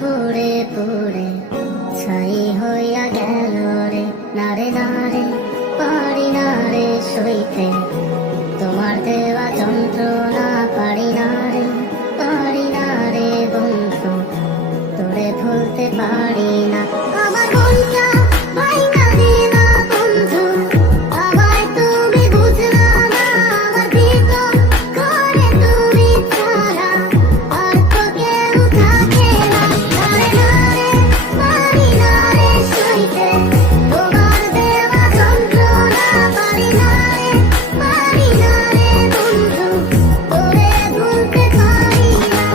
পুড়ে পুড়ে ছাই হইয়া গেল রে, নারে নারে পারি না রে সইতে তোমার দেওয়া যন্ত্রণা, পারি না রে বন্ধু তোরে ভুলতে পারি না। আমার মনটা ভাঙা দিলা বন্ধু, আমায় তুমি বুঝলা না, আমার ভিতর করে তুমি ছাড়া আর তো কেউ থাকে না। নারে নারে পারি না রে সইতে তোমার দেওয়া যন্ত্রণা, পারি না রে বন্ধু তোরে ভুলতে পারি না।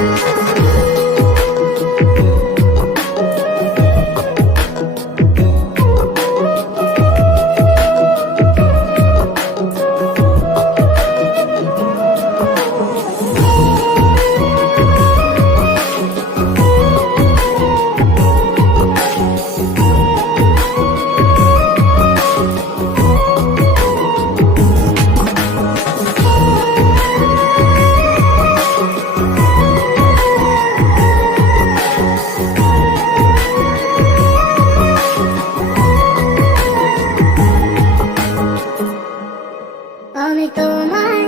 আমি তোমায়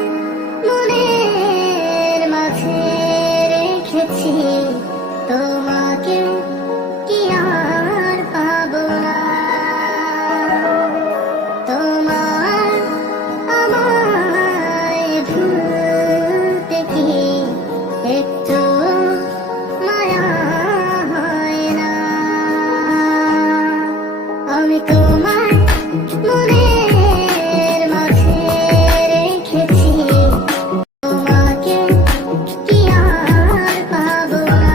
মনের মাঝে রেখেছি, তোমাকে কি আর পাবো না। তোমার আমায় ভুলতে কি একটু মায়া হয় না। আমি তোমায় মনের মাঝে রেখেছি, তোমাকে কি আর পাবো না।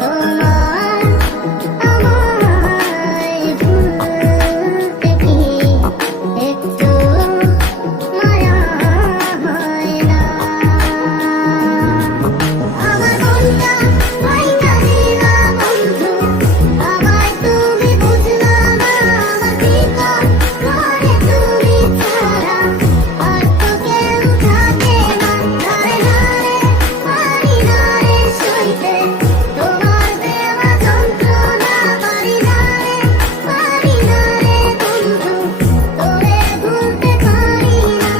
তোমার আমায় ভুলতে কি একটু মায়া হয় না। আমার মনটা ভাঙা দিলা বন্ধু, আমায় তুমি বুঝলা না, আমার ভিতর করে তুমি ছাড়া আর তো কেউ থাকে না। নারে নারে পারি না রে সইতে তোমার দেওয়া যন্ত্রণা, পারি না রে বন্ধু তোরে ভুলতে পারি না।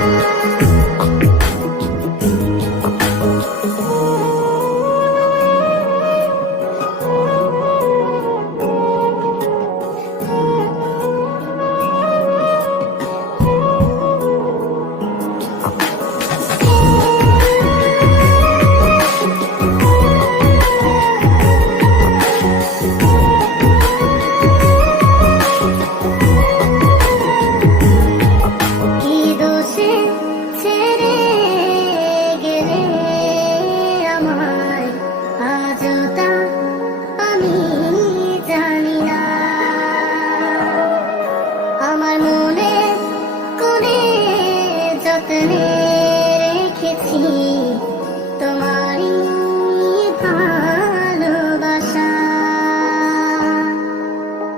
কি দোষে ছেড়ে গেলে আমায়, আজও তা আমি জানি না। আমার মনে কোণে যত্নে রেখেছি তোমারই ভালোবাসা।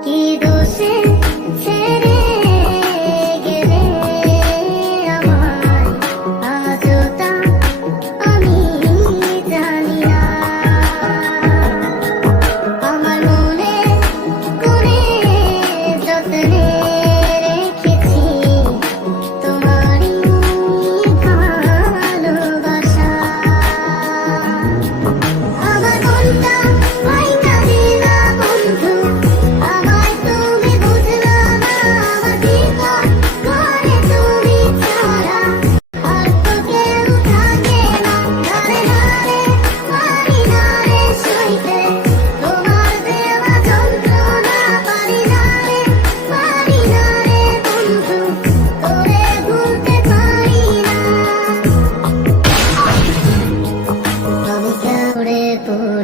কি দোষে ছেড়ে গেলে আমায়, আজও তা আমি জানি না। আমার মনে কোণে যত্নে রেখেছি তোমারই ভালোবাসা। আমার মনটা ভাঙা দিলা বন্ধু, আমায় তুমি বুঝলা না, আমার ভিতর করে তুমি ছাড়া আর তো কেউ থাকে না। নারে নারে পারি না রে সইতে তোমার দেওয়া যন্ত্রণা, পারি না রে বন্ধু তোরে ভুলতে পারি না। আমি পুড়ে পুড়ে